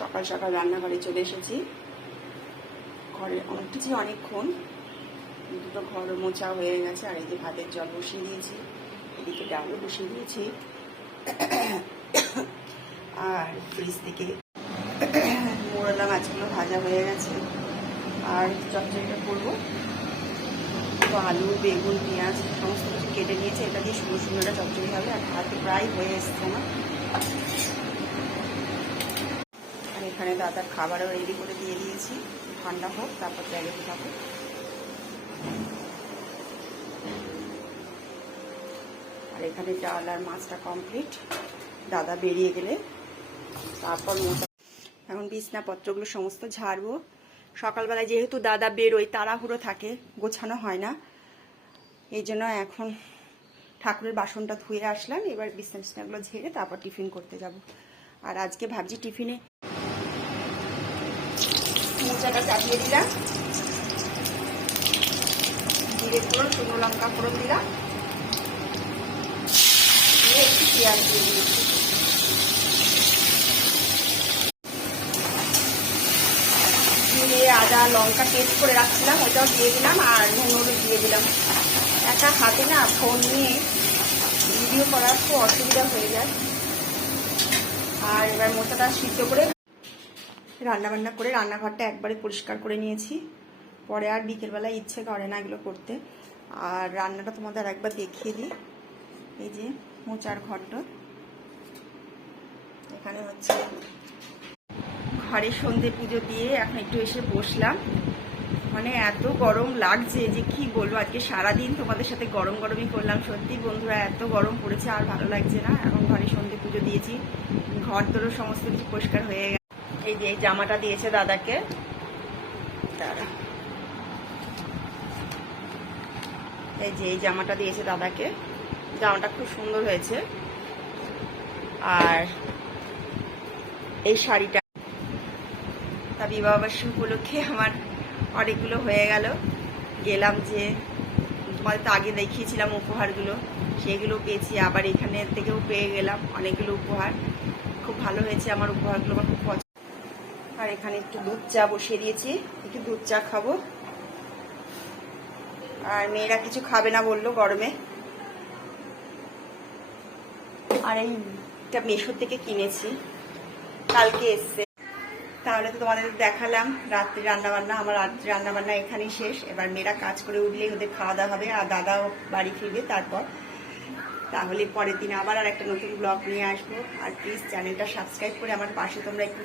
সকাল সকাল রান্নাঘরে চলে এসেছি। ঘরে উঠেছি অনেকক্ষণ দুটো ঘর মোছা হয়ে গেছে, আর এই যে ভাতের জল বসিয়ে দিয়েছি। এদিকে ডালও বসিয়ে দিয়েছি। আর ফ্রিজ থেকে মোরলা মাছগুলো ভাজা হয়ে গেছে। আর চচ্চড়িটা করব। তো আলু, বেগুন, পেঁয়াজ সমস্ত কিছু কেটে নিয়েছে। এটা দিয়ে সুন্দর সুন্দর একটা চচ্চড়ি হবে, আর ভাত প্রায় হয়ে এসছে আর এখানে দাদার খাবারও রেডি করে দিয়ে দিয়েছি। ঠান্ডা হোক, তারপর জায়গাতে খাব আর এখানে ডাল আর মাছটা কমপ্লিট দাদা বেরিয়ে গেলে তারপর মোটা এখন বিছনাপত্রগুলো সমস্ত ঝাড়বো। সকালবেলায় যেহেতু দাদা বেরোয়, তাড়াহুড়ো থাকে, গোছানো হয় না। এই জন্য এখন ঠাকুরের বাসনটা ধুয়ে আসলাম। এবার বিছনা বিছনাগুলো ঝেড়ে তারপর টিফিন করতে যাব। আর আজকে ভাবছি টিফিনে মোচাটা চাপিয়ে দিলাম। জিরে ফোড়ন শুকনো লঙ্কা ফোড়ন দিলাম। দিয়ে একটু পেঁয়াজ দিয়ে আদা, লঙ্কা টেস্ট করে রাখছিলাম, ওটাও দিয়ে দিলাম আর নুন দিয়ে দিলাম। একটা হাতে না ফোন নিয়ে ভিডিও করার খুব অসুবিধা হয়ে যায়। আর এবার মোচাটা সিদ্ধ করে রান্না বান্না করে রান্নাঘরটা একবারে পরিষ্কার করে নিয়েছি। পরে আর বিকেলবেলায় ইচ্ছে করে না এগুলো করতে। আর রান্নাটা তোমাদের একবার দেখিয়ে দিই। এই যে মোচার ঘরটা। এখানে হচ্ছে ঘরে সন্ধে পুজো দিয়ে এখন একটু এসে বসলাম। মানে এত গরম লাগছে যে কি বলব, আজকে সারাদিন তোমাদের সাথে গরম গরমই করলাম। সত্যি বন্ধুরা, এত গরম পড়েছে আর ভালো লাগছে না। এখন ঘরে সন্ধে পুজো দিয়েছি। ঘর তোরও সমস্ত কিছু পরিষ্কার হয়ে গেছে। এই যে জামাটা দিয়েছে দাদাকে। দাদা এই যে এই জামাটা দিয়েছে দাদাকে। জামাটা খুব সুন্দর হয়েছে। আর এই শাড়িটা তা বিবাহবার্ষিকী উপলক্ষে আমার অনেকগুলো হয়ে গেল। গেলাম যে তোমাদের তো আগে দেখিয়েছিলাম উপহারগুলো, সেগুলো পেয়েছি। আবার এখানে থেকেও পেয়ে গেলাম অনেকগুলো উপহার। খুব ভালো হয়েছে আমার উপহারগুলো, আমার খুব আর এখানে একটু দুধ চা বসিয়ে দিয়েছি। একটু দুধ চা খাব। আর মেয়েরা কিছু খাবে না বলল গরমে। আর এইটা মেশোর থেকে কিনেছি। কালকে এসছে। তাহলে তো তোমাদের দেখালাম, রাত্রি রান্নাবান্না, আমার রাত্রি রান্নাবান্না এখানেই শেষ। এবার মেয়েরা কাজ করে উঠলেই ওদের খাওয়া দাওয়া হবে, আর দাদাও বাড়ি ফিরবে তারপর। তাহলে পরের দিন আবার আর একটা নতুন ব্লগ নিয়ে আসব। আর প্লিজ চ্যানেলটা সাবস্ক্রাইব করে আমার পাশে তোমরা একটু